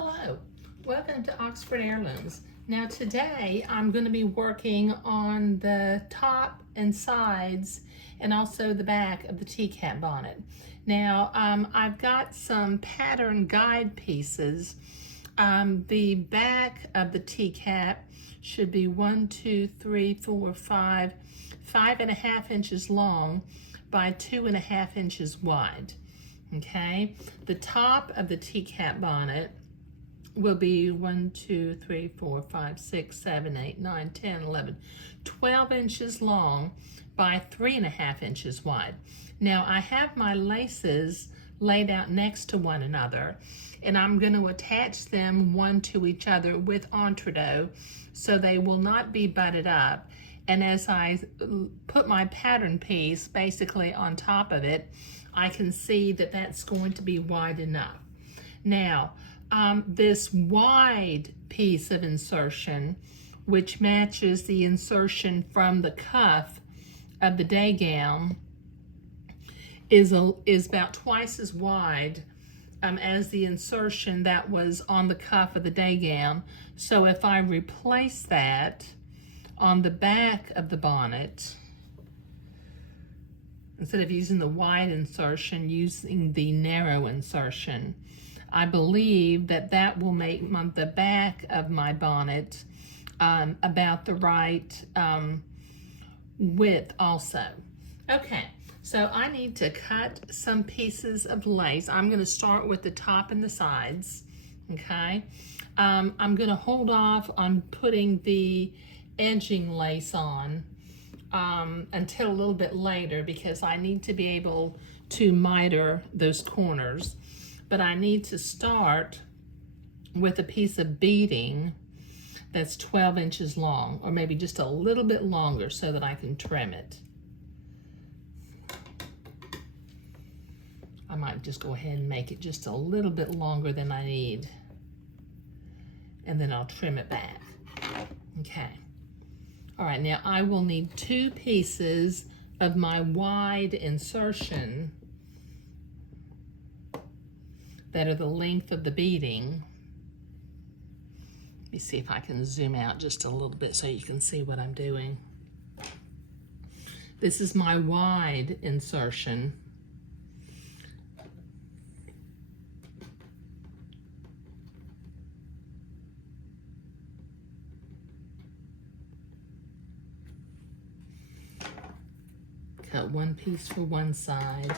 Hello, welcome to Oxford Heirlooms. Now today I'm going to be working on the top and sides and also the back of the teacup bonnet. Now I've got some pattern guide pieces. The back of the teacup should be 5.5 inches long by 2.5 inches wide. Okay, the top of the teacup bonnet will be 12 inches long by 3.5 inches wide. Now I have my laces laid out next to one another, and I'm going to attach them one to each other with entredot so they will not be butted up. And as I put my pattern piece basically on top of it, I can see that that's going to be wide enough. Now, this wide piece of insertion, which matches the insertion from the cuff of the day gown, is about twice as wide as the insertion that was on the cuff of the day gown. So if I replace that on the back of the bonnet, instead of using the wide insertion, using the narrow insertion, I believe that that will make the back of my bonnet about the right width also. Okay, so I need to cut some pieces of lace. I'm going to start with the top and the sides, okay? I'm going to hold off on putting the edging lace on until a little bit later because I need to be able to miter those corners. But I need to start with a piece of beading that's 12 inches long, or maybe just a little bit longer so that I can trim it. I might just go ahead and make it just a little bit longer than I need, and then I'll trim it back. Okay. All right, now I will need 2 pieces of my wide insertion that are the length of the beading. Let me see if I can zoom out just a little bit so you can see what I'm doing. This is my wide insertion. Cut one piece for one side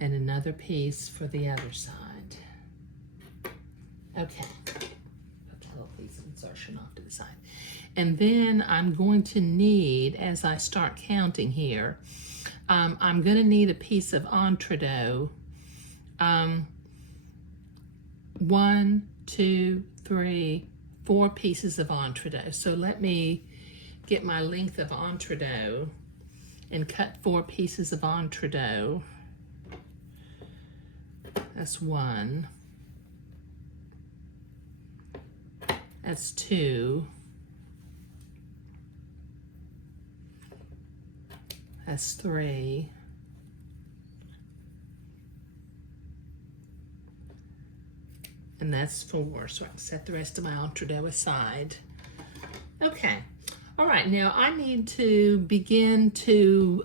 and another piece for the other side. Okay, put that little piece of insertion off to the side. And then I'm going to need, as I start counting here, I'm gonna need a piece of entredot. 1, 2, 3, 4 pieces of entredot. So let me get my length of entredot and cut 4 pieces of entredot. That's 1. That's 2. That's 3. And that's 4. So I can set the rest of my entredot aside. Okay. All right, now I need to begin to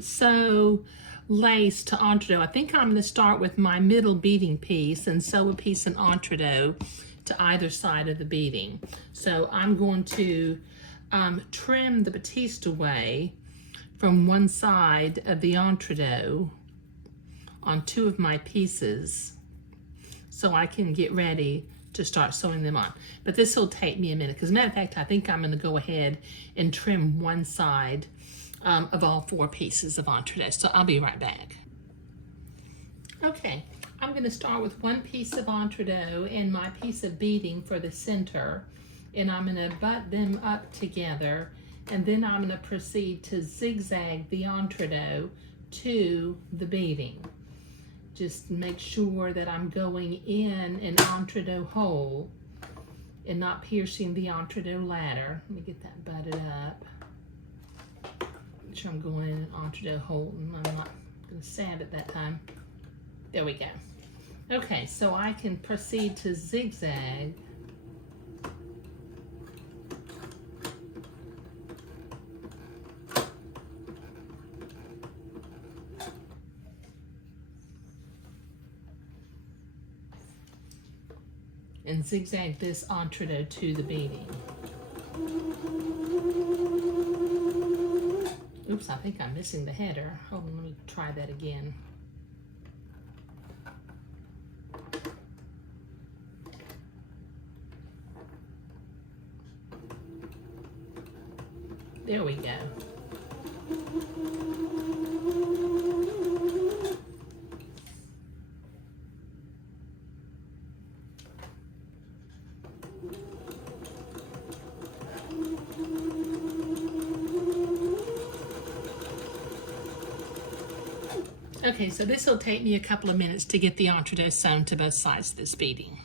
sew lace to entredot. I think I'm going to start with my middle beading piece and sew a piece of entredot to either side of the beading. So I'm going to trim the batiste away from one side of the entredot on 2 of my pieces so I can get ready to start sewing them on. But this will take me a minute because, as a matter of fact, I think I'm going to go ahead and trim one side of all 4 pieces of entredot. So I'll be right back. Okay, I'm going to start with 1 piece of entredot and my piece of beading for the center, and I'm going to butt them up together, and then I'm going to proceed to zigzag the entredot to the beading. Just make sure that I'm going in an entredot hole and not piercing the entredot ladder. Let me get that butted up. Make sure I'm going in an entredot hole, and I'm not going to sand it that time. There we go. Okay, so I can proceed to zigzag. And zigzag this entree to the beading. Oops, I think I'm missing the header. Hold on, let me try that again. There we go. Okay, so this will take me a couple of minutes to get the entree sewn to both sides of this beading.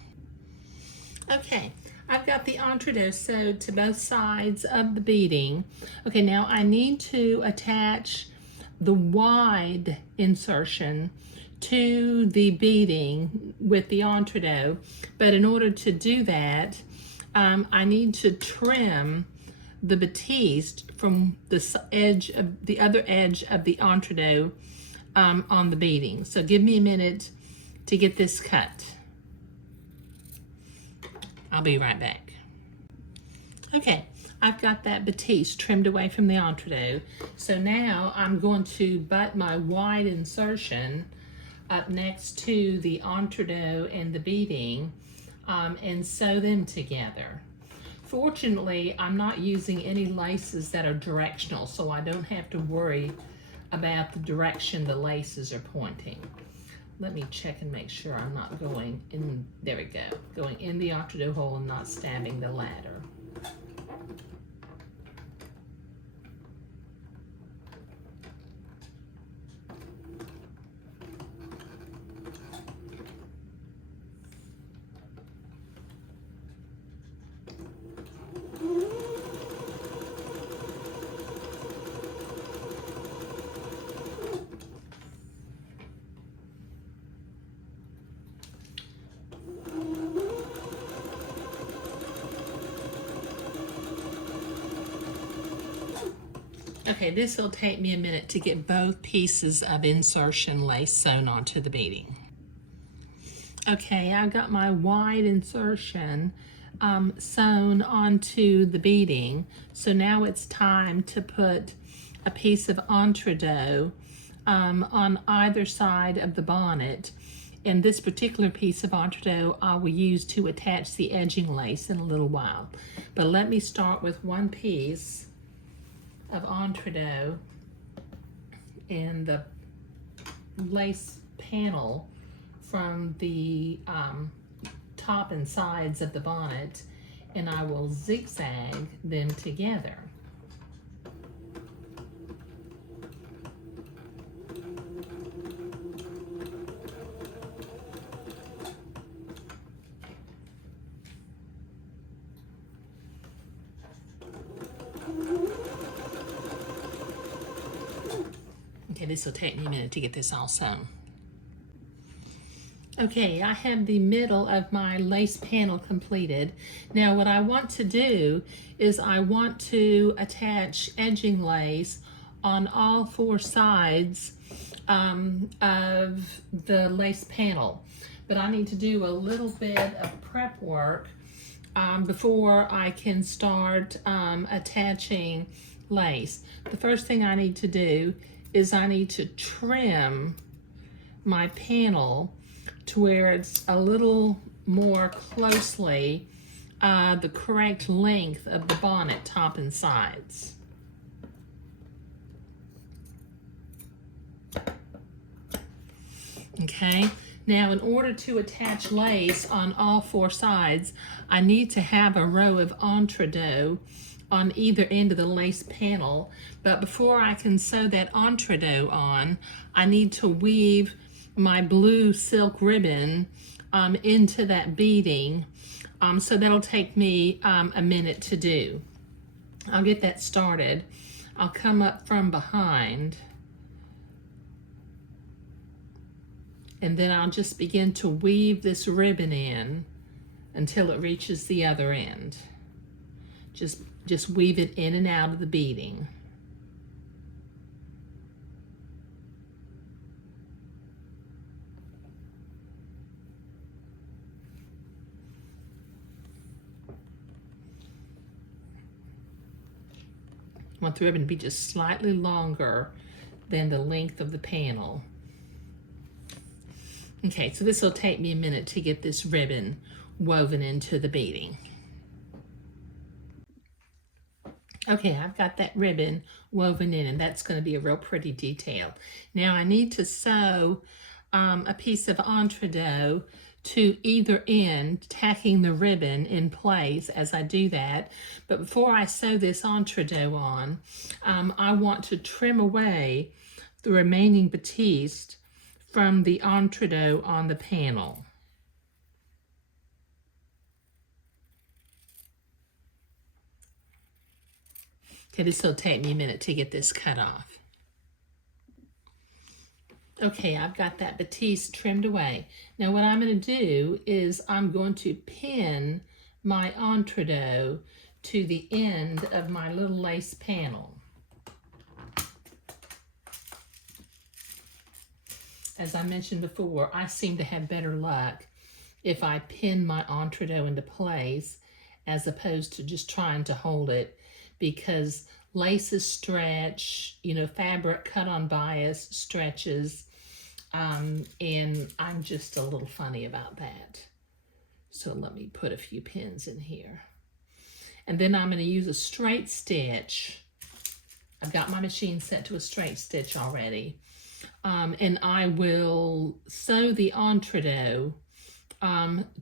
Okay, I've got the entree sewed to both sides of the beading. Okay, now I need to attach the wide insertion to the beading with the entree, but in order to do that, I need to trim the batiste from the edge of the other edge of the entree on the beading. So give me a minute to get this cut. I'll be right back. Okay, I've got that batiste trimmed away from the entree. So now I'm going to butt my wide insertion up next to the entree and the beading and sew them together. Fortunately, I'm not using any laces that are directional, so I don't have to worry about the direction the laces are pointing. Let me check and make sure I'm not going in, there we go, going in the entree hole and not stabbing the ladder. Okay, this will take me a minute to get both pieces of insertion lace sewn onto the beading. Okay, I've got my wide insertion sewn onto the beading. So now it's time to put a piece of entree on either side of the bonnet. And this particular piece of entree I will use to attach the edging lace in a little while. But let me start with one piece of entree and the lace panel from the top and sides of the bonnet, and I will zigzag them together. Okay, this will take me a minute to get this all sewn. Okay, I have the middle of my lace panel completed. Now what I want to do is I want to attach edging lace on all four sides of the lace panel. But I need to do a little bit of prep work before I can start attaching lace. The first thing I need to do is I need to trim my panel to where it's a little more closely the correct length of the bonnet top and sides. Okay, now in order to attach lace on all four sides, I need to have a row of entree on either end of the lace panel. But before I can sew that entree on, I need to weave my blue silk ribbon into that beading. So that'll take me a minute to do. I'll get that started. I'll come up from behind And then I'll just begin to weave this ribbon in until it reaches the other end. Just weave it in and out of the beading. I want the ribbon to be just slightly longer than the length of the panel. Okay, so this will take me a minute to get this ribbon woven into the beading. Okay, I've got that ribbon woven in, and that's going to be a real pretty detail. Now I need to sew a piece of entredot to either end, tacking the ribbon in place as I do that. But before I sew this entredot on, I want to trim away the remaining batiste from the entredot on the panel. Okay, this will take me a minute to get this cut off. Okay, I've got that batiste trimmed away. Now what I'm going to do is I'm going to pin my entredot to the end of my little lace panel. As I mentioned before, I seem to have better luck if I pin my entredot into place as opposed to just trying to hold it, because laces stretch, you know, fabric cut on bias stretches, and I'm just a little funny about that. So let me put a few pins in here. And then I'm going to use a straight stitch. I've got my machine set to a straight stitch already. And I will sew the entredot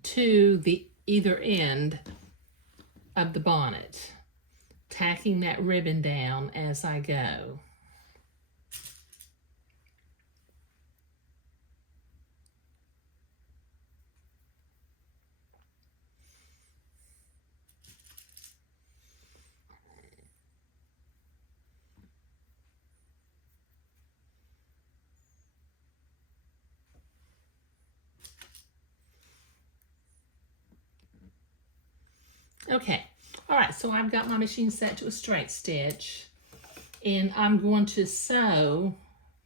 to the either end of the bonnet, tacking that ribbon down as I go. Okay, all right, so I've got my machine set to a straight stitch, and I'm going to sew.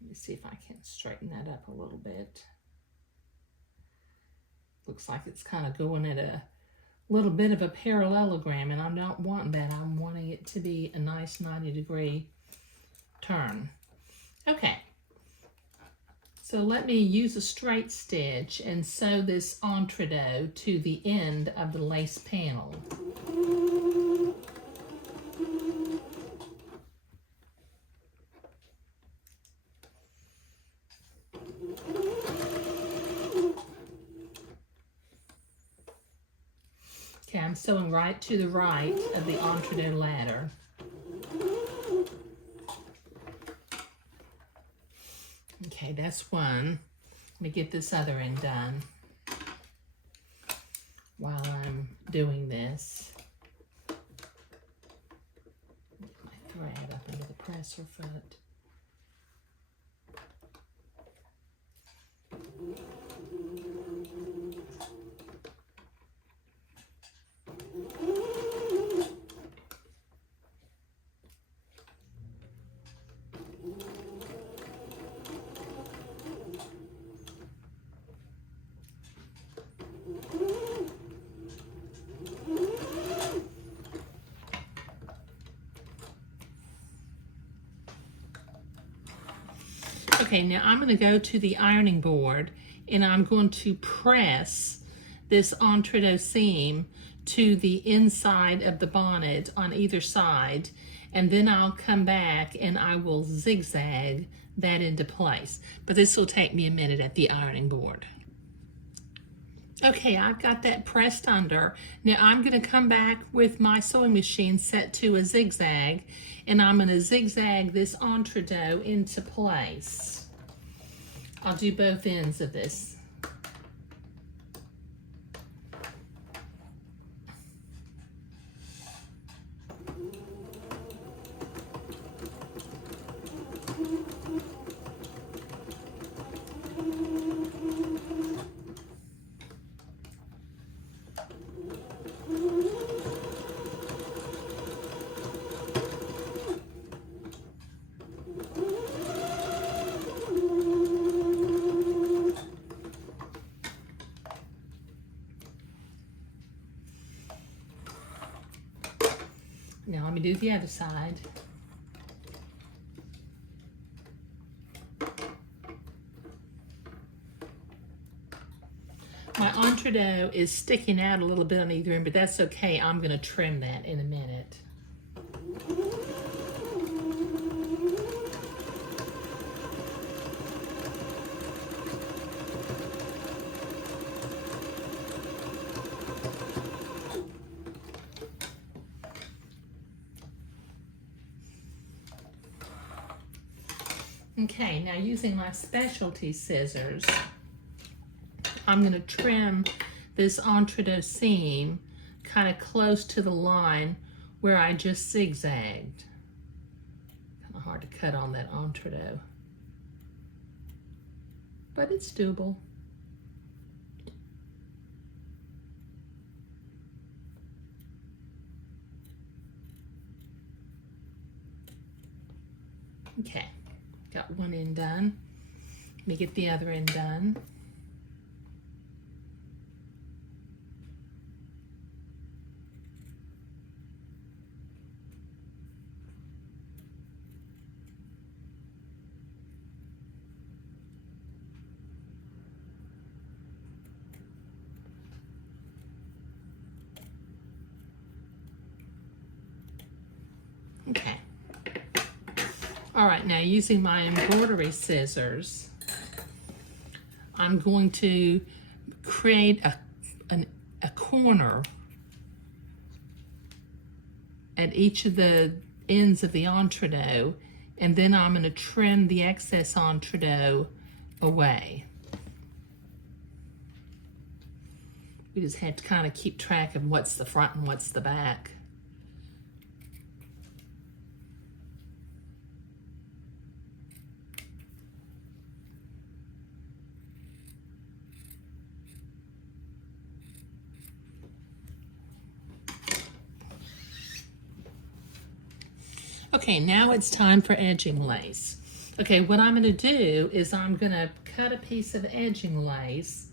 Let me see if I can straighten that up a little bit. Looks like it's kind of going at a little bit of a parallelogram, and I'm not wanting that. I'm wanting it to be a nice 90-degree turn. Okay. So let me use a straight stitch and sew this entredot to the end of the lace panel. Okay, I'm sewing right to the right of the entredot ladder. Okay, that's one. Let me get this other end done while I'm doing this. Get my thread up into the presser foot. Okay, now I'm going to go to the ironing board and I'm going to press this entredot seam to the inside of the bonnet on either side, and then I'll come back and I will zigzag that into place. But this will take me a minute at the ironing board. Okay, I've got that pressed under. Now I'm going to come back with my sewing machine set to a zigzag, and I'm going to zigzag this entredot into place. I'll do both ends of this. Now let me do the other side. My entree is sticking out a little bit on either end, but that's okay. I'm going to trim that in a minute. Okay, now using my specialty scissors, I'm going to trim this entree seam kind of close to the line where I just zigzagged. Kind of hard to cut on that entree, but it's doable. Okay, got one end done. Let me get the other end done. Okay. All right, now using my embroidery scissors, I'm going to create a corner at each of the ends of the entree, and then I'm going to trim the excess entree away. We just have to kind of keep track of what's the front and what's the back. Okay, now it's time for edging lace. Okay, what I'm going to do is I'm going to cut a piece of edging lace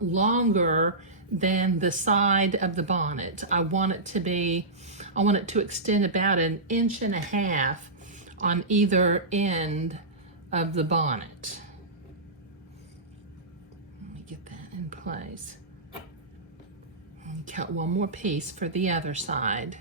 longer than the side of the bonnet. I want it to extend about 1.5 inches on either end of the bonnet. Let me get that in place. And cut one more piece for the other side.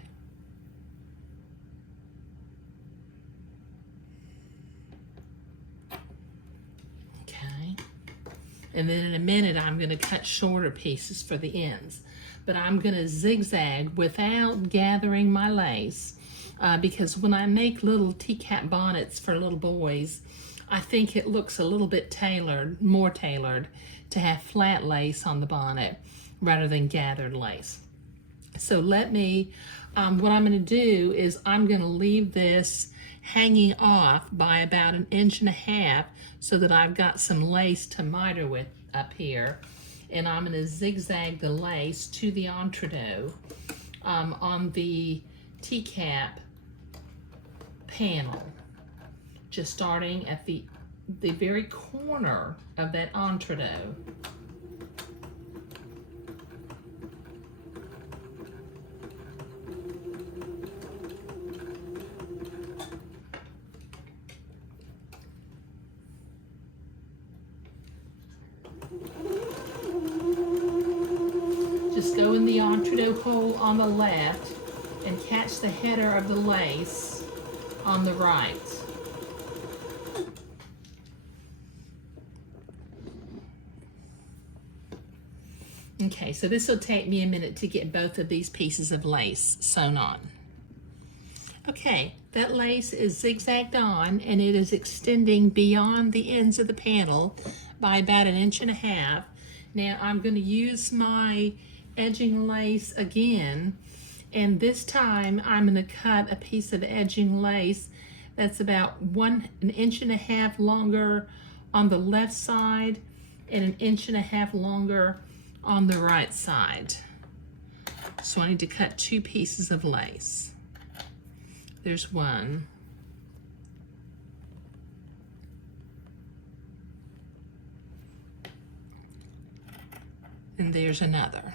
And then in a minute, I'm going to cut shorter pieces for the ends. But I'm going to zigzag without gathering my lace because when I make little teacup bonnets for little boys, I think it looks a little bit more tailored to have flat lace on the bonnet rather than gathered lace. So what I'm going to do is I'm going to leave this hanging off by about 1.5 inches so that I've got some lace to miter with up here. And I'm going to zigzag the lace to the entree on the teacup panel, just starting at the very corner of that entree. Just go in the entree hole on the left and catch the header of the lace on the right. Okay, so this will take me a minute to get both of these pieces of lace sewn on. Okay, that lace is zigzagged on and it is extending beyond the ends of the panel by about 1.5 inches. Now I'm going to use my edging lace again, and this time I'm going to cut a piece of edging lace that's about 1.5 inches longer on the left side and 1.5 inches longer on the right side. So I need to cut 2 pieces of lace. There's one. And there's another.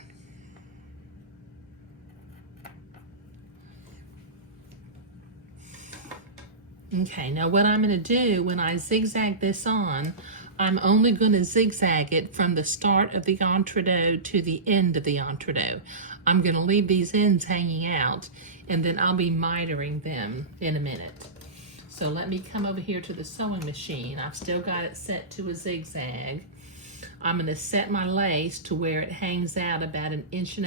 Okay, now what I'm going to do when I zigzag this on, I'm only going to zigzag it from the start of the entredeaux to the end of the entredeaux. I'm going to leave these ends hanging out, and then I'll be mitering them in a minute. So let me come over here to the sewing machine. I've still got it set to a zigzag. I'm going to set my lace to where it hangs out about 1.5 inches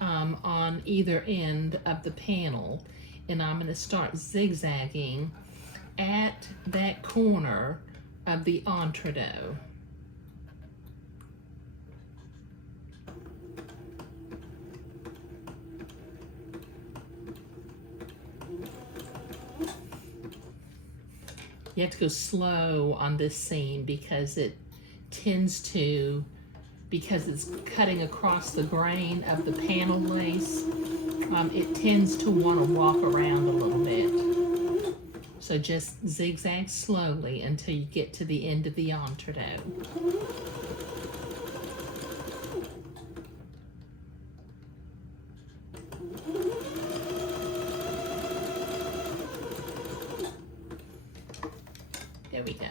on either end of the panel. And I'm going to start zigzagging at that corner of the entredeaux. You have to go slow on this seam because it tends to, because it's cutting across the grain of the panel lace, it tends to want to walk around a little bit. So just zigzag slowly until you get to the end of the entredeaux. There we go.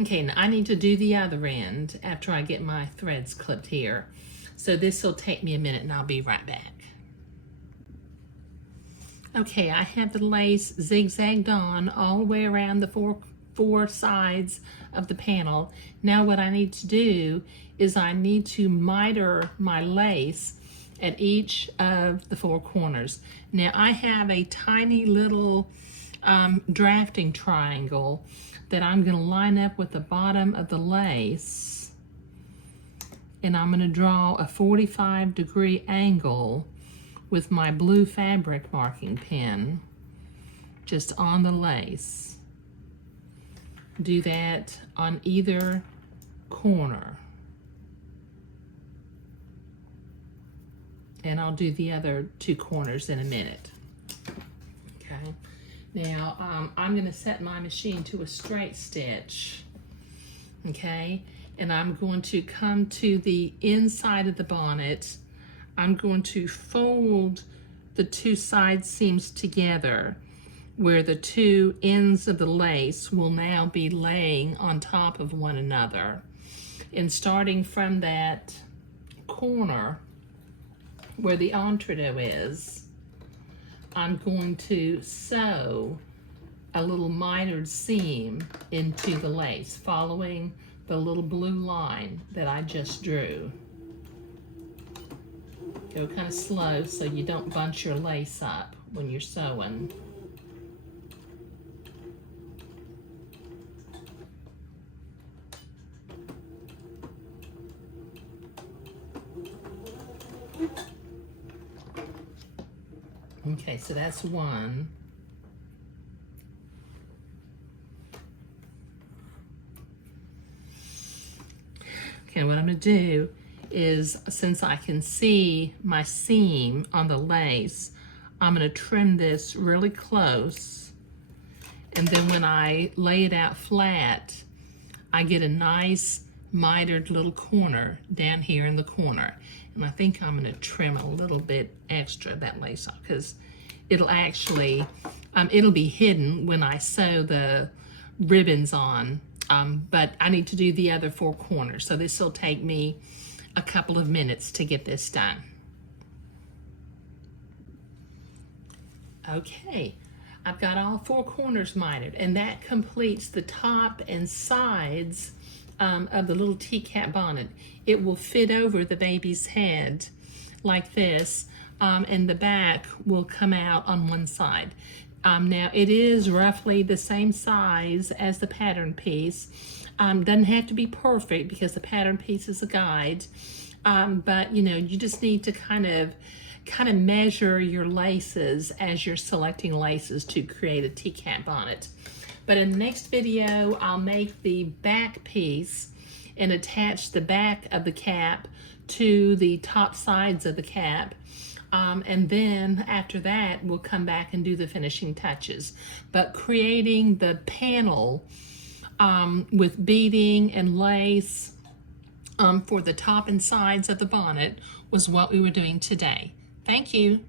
Okay, now I need to do the other end after I get my threads clipped here. So this will take me a minute and I'll be right back. Okay, I have the lace zigzagged on all the way around the four sides of the panel. Now what I need to do is I need to miter my lace at each of the 4 corners. Now I have a tiny little drafting triangle that I'm going to line up with the bottom of the lace, and I'm going to draw a 45-degree angle with my blue fabric marking pen just on the lace. Do that on either corner. And I'll do the other 2 corners in a minute. Okay. Now, I'm going to set my machine to a straight stitch. Okay. And I'm going to come to the inside of the bonnet. I'm going to fold the 2 side seams together where the 2 ends of the lace will now be laying on top of one another. And starting from that corner where the entredeaux is, I'm going to sew a little mitered seam into the lace, following the little blue line that I just drew. Go kind of slow so you don't bunch your lace up when you're sewing. Okay, so that's one. Okay, what I'm going to do is, since I can see my seam on the lace, I'm going to trim this really close, and then when I lay it out flat, I get a nice mitered little corner down here in the corner. And I think I'm going to trim a little bit extra of that lace off because it'll actually, it'll be hidden when I sew the ribbons on, but I need to do the other 4 corners. So this will take me a couple of minutes to get this done. Okay, I've got all 4 corners mitered, and that completes the top and sides of the little teacup bonnet. It will fit over the baby's head like this, and the back will come out on one side. Now it is roughly the same size as the pattern piece. Doesn't have to be perfect because the pattern piece is a guide, but you know, you just need to kind of measure your laces as you're selecting laces to create a teacup bonnet. But in the next video, I'll make the back piece and attach the back of the cap to the top sides of the cap. And then after that, we'll come back and do the finishing touches. But creating the panel with beading and lace for the top and sides of the bonnet was what we were doing today. Thank you.